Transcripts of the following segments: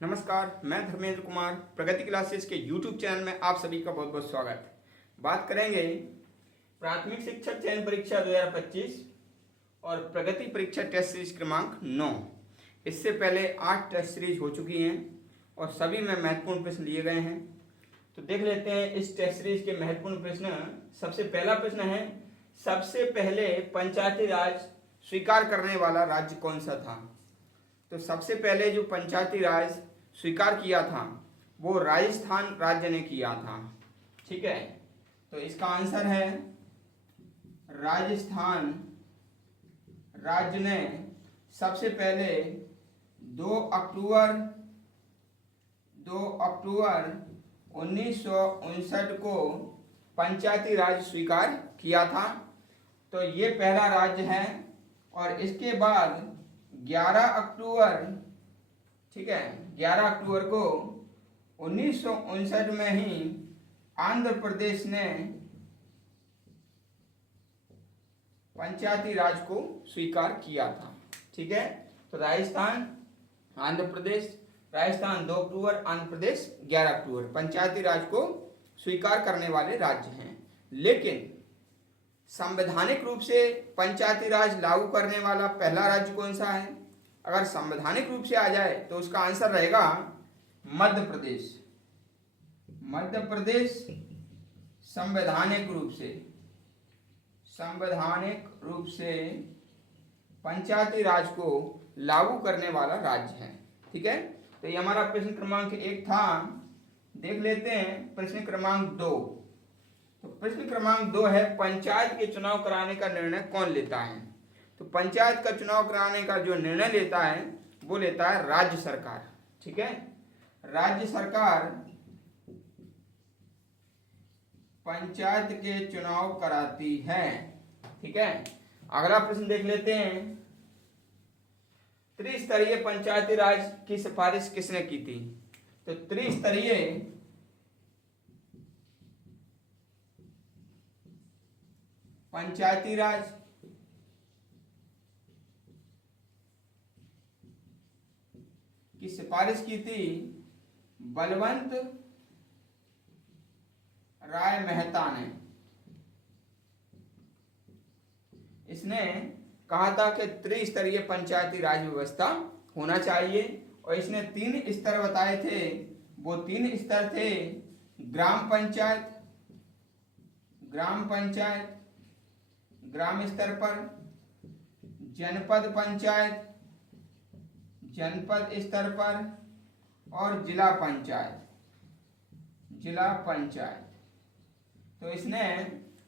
नमस्कार, मैं धर्मेंद्र कुमार प्रगति क्लासेस के YouTube चैनल में आप सभी का बहुत बहुत स्वागत। बात करेंगे प्राथमिक शिक्षक चयन परीक्षा 2025 और प्रगति परीक्षा टेस्ट सीरीज क्रमांक 9। इससे पहले 8 टेस्ट सीरीज हो चुकी हैं और सभी में महत्वपूर्ण प्रश्न लिए गए हैं। तो देख लेते हैं इस टेस्ट सीरीज के महत्वपूर्ण प्रश्न। सबसे पहला प्रश्न है, सबसे पहले पंचायती राज स्वीकार करने वाला राज्य कौन सा था? तो सबसे पहले जो पंचायती राज स्वीकार किया था वो राजस्थान राज्य ने किया था। ठीक है, तो इसका आंसर है राजस्थान राज्य ने सबसे पहले 2 अक्टूबर 1959 को पंचायती राज स्वीकार किया था। तो ये पहला राज्य है और इसके बाद 11 अक्टूबर, ठीक है, 11 अक्टूबर को 1959 में ही आंध्र प्रदेश ने पंचायती राज को स्वीकार किया था। ठीक है, तो राजस्थान 2 अक्टूबर, आंध्र प्रदेश 11 अक्टूबर पंचायती राज को स्वीकार करने वाले राज्य हैं। लेकिन संवैधानिक रूप से पंचायती राज लागू करने वाला पहला राज्य कौन सा है? अगर संवैधानिक रूप से आ जाए तो उसका आंसर रहेगा मध्य प्रदेश। मध्य प्रदेश संवैधानिक रूप से पंचायती राज को लागू करने वाला राज्य है। ठीक है, तो ये हमारा प्रश्न क्रमांक 1 था। देख लेते हैं प्रश्न क्रमांक 2। तो प्रश्न क्रमांक 2 है, पंचायत के चुनाव कराने का निर्णय कौन लेता है? तो पंचायत का चुनाव कराने का जो निर्णय लेता है वो लेता है राज्य सरकार। ठीक है, राज्य सरकार पंचायत के चुनाव कराती है। ठीक है, अगला प्रश्न देख लेते हैं, त्रिस्तरीय पंचायती राज की सिफारिश किसने की थी? तो त्रिस्तरीय पंचायती राज की सिफारिश की थी बलवंत राय मेहता ने। इसने कहा था कि त्रिस्तरीय पंचायती राज व्यवस्था होना चाहिए और इसने 3 स्तर बताए थे। वो 3 स्तर थे, ग्राम पंचायत, ग्राम स्तर पर, जनपद पंचायत, जनपद स्तर पर और जिला पंचायत। तो इसने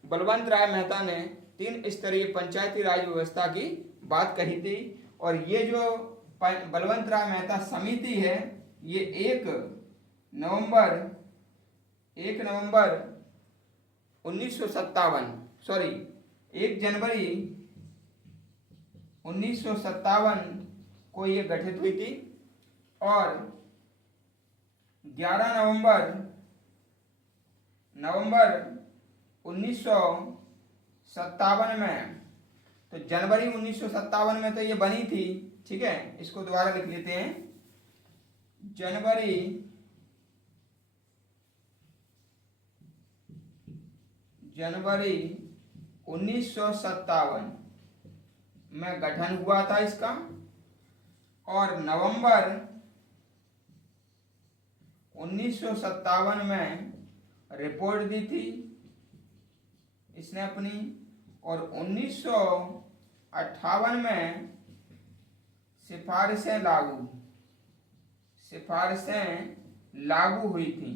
बलवंत राय मेहता ने 3 स्तरीय पंचायती राज व्यवस्था की बात कही थी। और ये जो बलवंत राय मेहता समिति है ये 1 जनवरी 1957 को ये गठित हुई थी और 11 नवंबर 1957 में, तो जनवरी 1957 में तो ये बनी थी। ठीक है, इसको दोबारा लिख लेते हैं, जनवरी 1957 में गठन हुआ था इसका और नवंबर 1957 में रिपोर्ट दी थी इसने अपनी और 1958 में सिफारिशें लागू हुई थी।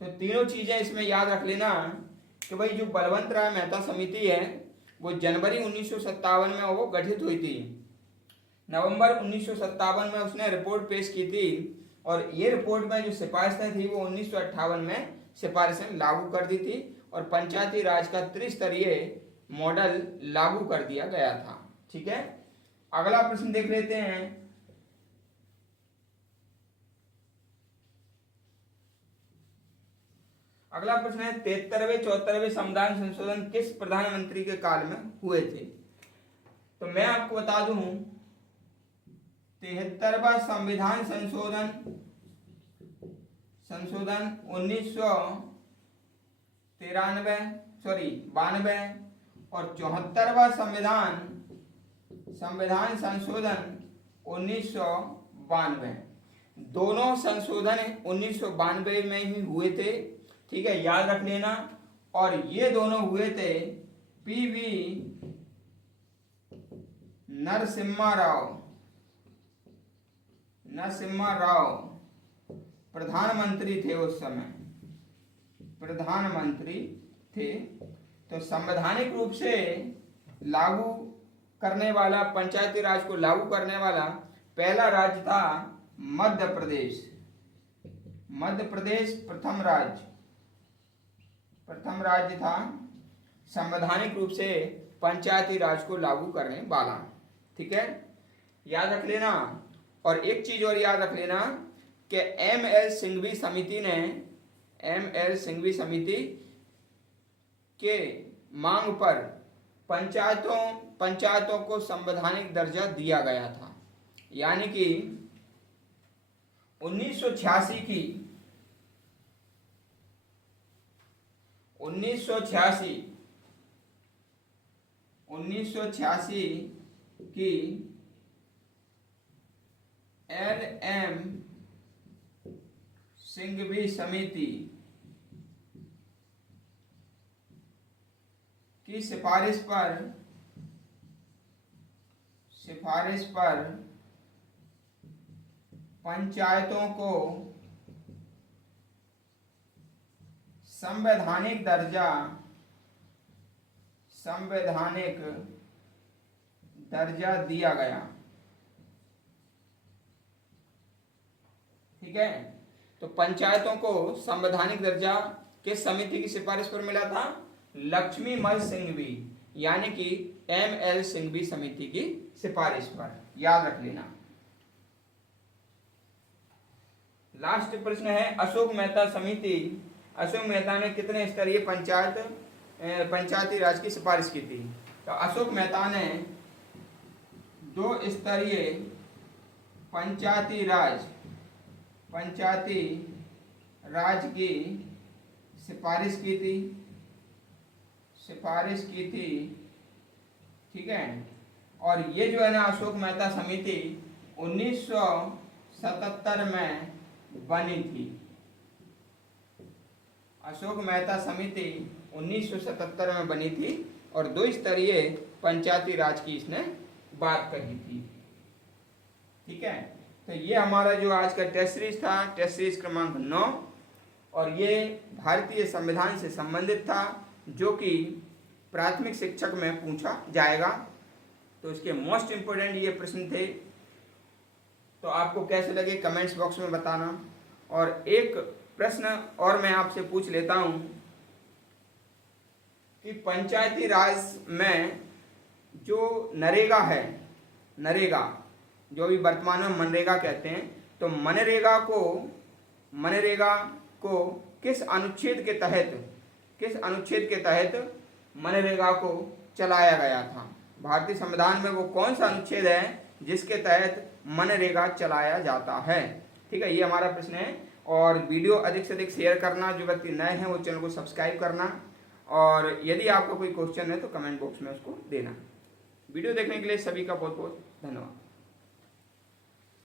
तो तीनों चीजें इसमें याद रख लेना कि भाई जो बलवंत राय मेहता समिति है वो जनवरी 1957 में वो गठित हुई थी। नवंबर 1957 में उसने रिपोर्ट पेश की थी और ये रिपोर्ट में जो सिफारिशें थी वो 1958 में सिफारिशें लागू कर दी थी और पंचायती राज का त्रिस्तरीय मॉडल लागू कर दिया गया था। ठीक है, अगला प्रश्न देख लेते हैं, अगला प्रश्न है, 73वें 74वें संविधान संशोधन किस प्रधानमंत्री के काल में हुए थे? तो मैं आपको बता दूं 73वां संविधान संशोधन 92 और 74वां संविधान संशोधन 1992। दोनों संशोधन 1992 में ही हुए थे, ठीक है, याद रख लेना। और ये दोनों हुए थे पीवी नरसिम्हा राव प्रधानमंत्री थे, उस समय प्रधानमंत्री थे। तो संवैधानिक रूप से लागू करने वाला, पंचायती राज को लागू करने वाला पहला राज्य था मध्य प्रदेश। प्रथम राज्य था संवैधानिक रूप से पंचायती राज को लागू करने वाला, ठीक है, याद रख लेना। और एक चीज और याद रख लेना कि एम.एल. सिंघवी समिति के मांग पर पंचायतों को संवैधानिक दर्जा दिया गया था। यानी कि 1986 की एल.एम. सिंघवी समिति की सिफारिश पर पंचायतों को संवैधानिक दर्जा दिया गया, ठीक है। तो पंचायतों को संवैधानिक दर्जा किस समिति की सिफारिश पर मिला था? लक्ष्मीमल सिंघवी, यानी कि एम.एल. सिंघवी समिति की सिफारिश पर, याद रख लेना। लास्ट प्रश्न है अशोक मेहता समिति। अशोक मेहता ने कितने स्तरीय पंचायती राज की सिफारिश की थी? तो अशोक मेहता ने 2 स्तरीय पंचायती राज की सिफारिश की थी, ठीक है। और ये जो है ना अशोक मेहता समिति 1977 में बनी थी। अशोक मेहता समिति 1977 में बनी थी और 2 स्तरीय पंचायती राज की इसने बात कही थी, ठीक है। तो ये हमारा जो आज का टेस्ट सीरीज था, टेस्ट सीरीज क्रमांक 9, और ये भारतीय संविधान से संबंधित था, जो कि प्राथमिक शिक्षक में पूछा जाएगा। तो इसके मोस्ट इम्पोर्टेंट ये प्रश्न थे। तो आपको कैसे लगे कमेंट्स बॉक्स में बताना। और एक प्रश्न और मैं आपसे पूछ लेता हूँ कि पंचायती राज में जो नरेगा है, जो भी वर्तमान में मनरेगा कहते हैं, तो मनरेगा को किस अनुच्छेद के तहत मनरेगा को चलाया गया था? भारतीय संविधान में वो कौन सा अनुच्छेद है जिसके तहत मनरेगा चलाया जाता है? ठीक है, ये हमारा प्रश्न है। और वीडियो अधिक से अधिक शेयर करना, जो व्यक्ति नए हैं वो चैनल को सब्सक्राइब करना, और यदि आपका कोई क्वेश्चन है तो कमेंट बॉक्स में उसको देना। वीडियो देखने के लिए सभी का बहुत बहुत धन्यवाद।